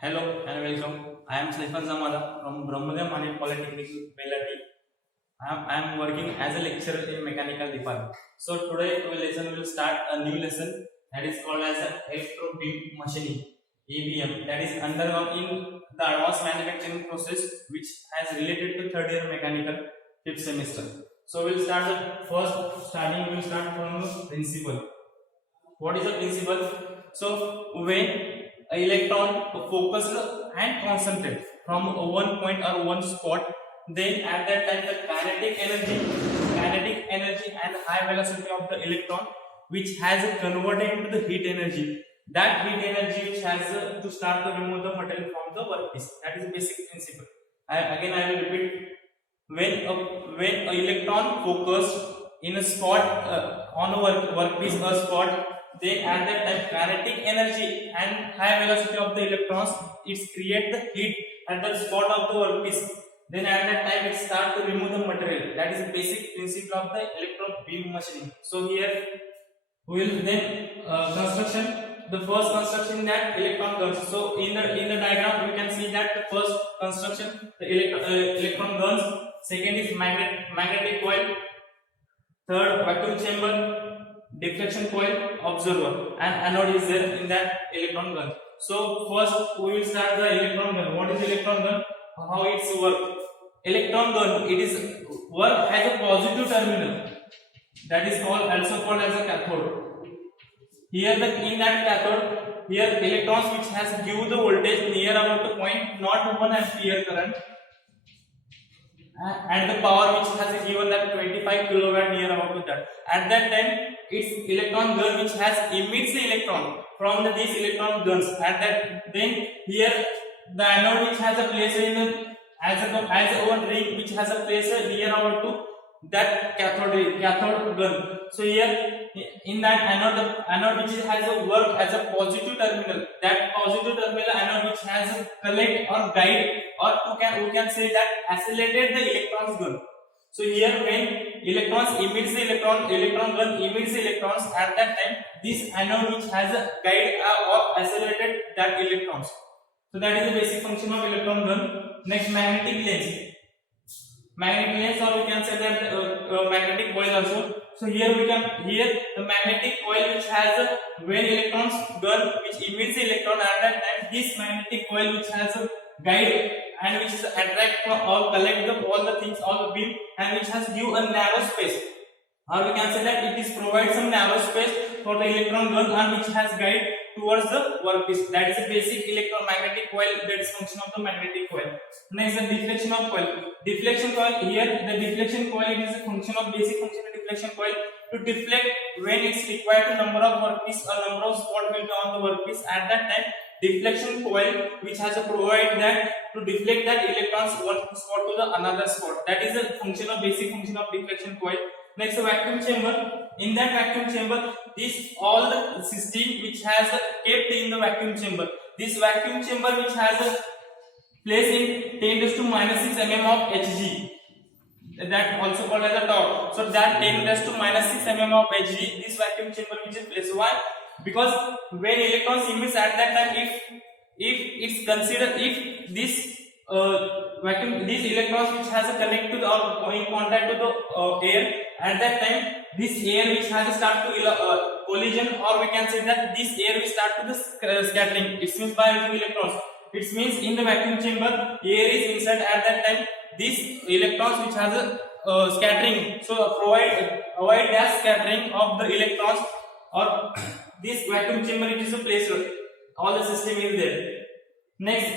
Hello and welcome. I am Saifan Zamala from Brahmadeva Mani Polytechnic, Belati. I am working as a lecturer in mechanical department. So today we will start a new lesson that is called as electro beam machining (EBM). That is undergone in the advanced manufacturing process, which has related to third year mechanical fifth semester. So we'll start the first starting. We'll start from the principle. What is the principle? So when an electron focused and concentrate from one point or one spot, then at that time the kinetic energy and high velocity of the electron, which has converted into the heat energy, that heat energy which has to start to remove the material from the workpiece. That is basic principle. I will repeat. When a electron focused in a spot on a workpiece or spot, then at that time kinetic energy and high velocity of the electrons, it create the heat at the spot of the workpiece. Then at that time it start to remove the material. That is the basic principle of the electron beam machining. So here we will then construction. The first construction that electron guns. So in the diagram we can see that the first construction, the electron guns. Second is magnetic coil. Third, vacuum chamber, deflection coil, observer, and anode is there in that electron gun. So first we will start the electron gun. What is electron gun? How it's work? Electron gun, it is work as a positive terminal. That is also called as a cathode. Here in that cathode, here electrons which has give the voltage near about the point, not 1 ampere current, and the power which has given that 25 kilowatt near about to that. At that time, its electron gun which has emits the electron from these electron guns. At that, then here the anode which has a place in as one ring which has a place near about to that cathode gun. So here in that anode which has a work as a positive terminal, that positive terminal anode which has a collect or guide, or we can say that accelerated the electrons gun. So here when electrons emits the electron gun emits the electrons, at that time this anode which has a guide or accelerated that electrons. So that is the basic function of electron gun. Next, magnetic lens, or we can say that magnetic coil also. So here the magnetic coil which has a when electrons gun which emits the electron, at that time this magnetic coil which has a guide and which is attract or collect all the things, all the beam, and which has give a narrow space, or we can say that it is provide some narrow space for the electron gun and which has guide towards the workpiece. That is the basic electromagnetic coil. That is function of the magnetic coil. Next, the deflection of coil. Deflection coil, here the deflection coil, it is a function of basic function of deflection coil to deflect when it's required to number of workpiece or number of spot will be on the workpiece. At that time deflection coil which has a provide that to deflect that electrons one spot to the another spot. That is a function of basic function of deflection coil. Next, a vacuum chamber. In that vacuum chamber, this all the system which has kept in the vacuum chamber. This vacuum chamber which has a place in 10⁻⁻⁶ mm of Hg. That also called as a torque. So that 10⁻⁻⁶ mm of Hg, this vacuum chamber which is placed. Why? Because when electrons emits at that time, if it's considered, if this vacuum, these electrons which has a connect to the or in contact to the air, at that time this air which has a start to collision, or we can say that this air will start to the scattering. It means by using electrons. It means in the vacuum chamber air is inside. At that time these electrons which has a scattering, so avoid that scattering of the electrons, or this vacuum chamber which is a place where all the system is there. Next,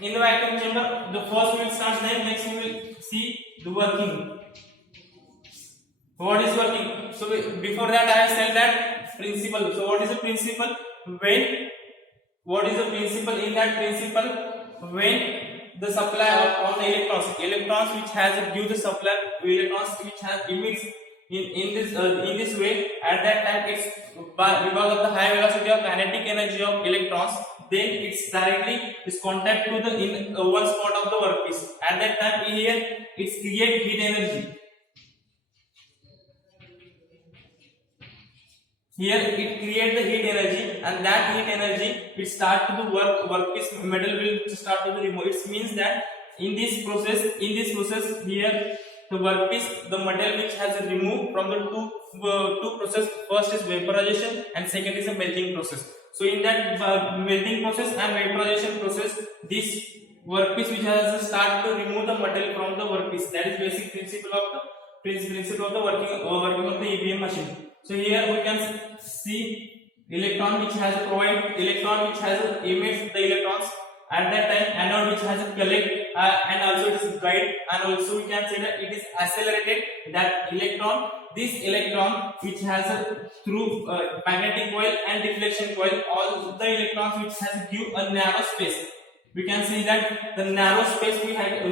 in the vacuum chamber, the first we will start, then next we will see the working. What is working? So before that I have said that principle. So what is the principle? What is the principle? In that principle, when the supply of the electrons which has give the supply electrons which has emits in this way, at that time it's because of the high velocity of kinetic energy of electrons, then it's directly is contact to the in one spot of the workpiece. At that time here it's create heat energy. Here it create the heat energy, and that heat energy it start to the workpiece metal will start to the remove. It means that in this process here the workpiece, the metal which has removed from the two process. First is vaporization and second is a melting process. So in that melting process and vaporization process, this workpiece which has start to remove the metal from the workpiece. That is basic principle of the working of the EBM machine. So here we can see electron which has emits the electrons. At that time anode which has a collect and also it is guide, and also we can say that it is accelerated. That electron, this electron which has through magnetic coil and deflection coil, all the electrons which has give a narrow space. We can see that the narrow space we have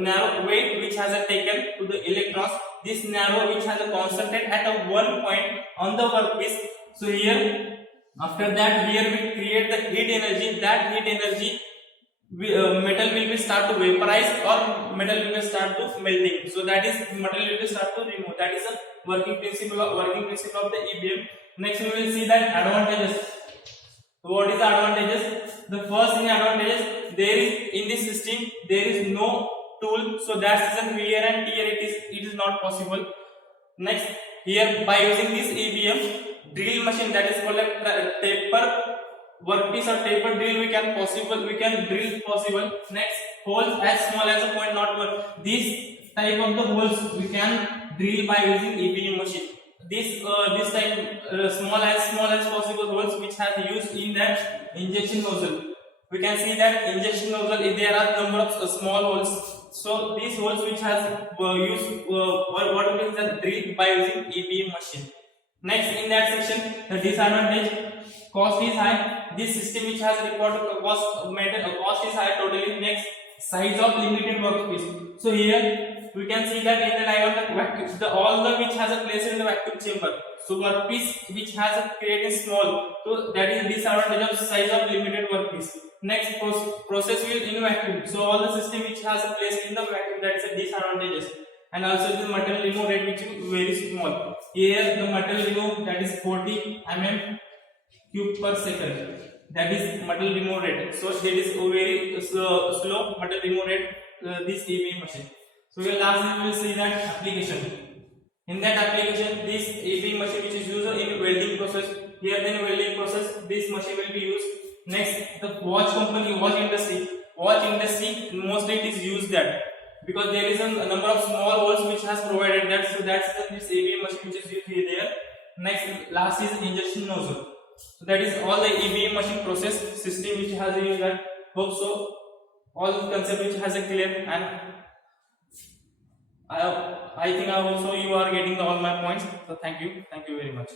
narrow weight which has taken to the electrons. This narrow which has concentrated at a one point on the workpiece. So here after that here we create the heat energy. That heat energy metal will be start to vaporize or metal will be start to melting. So that is metal will be start to remove. That is a working principle of the EBM. Next we will see that advantages. So what is the advantages? The first thing advantages, there is in this system there is no tool, so that is a here and here it is not possible. Next here by using this EBM drill machine, that is called a taper workpiece or taper drill, we can drill possible. Next, holes as small as a 0.01. This type of the holes we can drill by using EBM machine. This type small as possible holes which have used in that injection nozzle. We can see that injection nozzle there are number of small holes. So these holes which has used what is the drill by using EBM machine. Next in that section, the disadvantage, cost is high. This system which has reported cost is high totally. Next, size of limited workpiece. So here we can see that in the diagram all the which has a place in the vacuum chamber. So workpiece which has a created small. So that is disadvantage of size of limited workpiece. Next, process will in vacuum. So all the system which has a place in the vacuum, that is a disadvantages. And also the metal remove rate which is very small. Here the metal remove, that is 40 mm cube per second. That is metal remove rate. So that is a very slow metal remove rate this EBM machine. So lastly we will see that application. In that application, this EBM machine which is used in welding process. Here in welding process this machine will be used. Next, the watch industry mostly it is used that, because there is a number of small holes which has provided that, so that's this EBM machine which is used here there. Next, last is injection nozzle. So that is all the EBM machine process system which has used that. Hope so all the concept which has a clear, and I think also you are getting all my points. So thank you very much.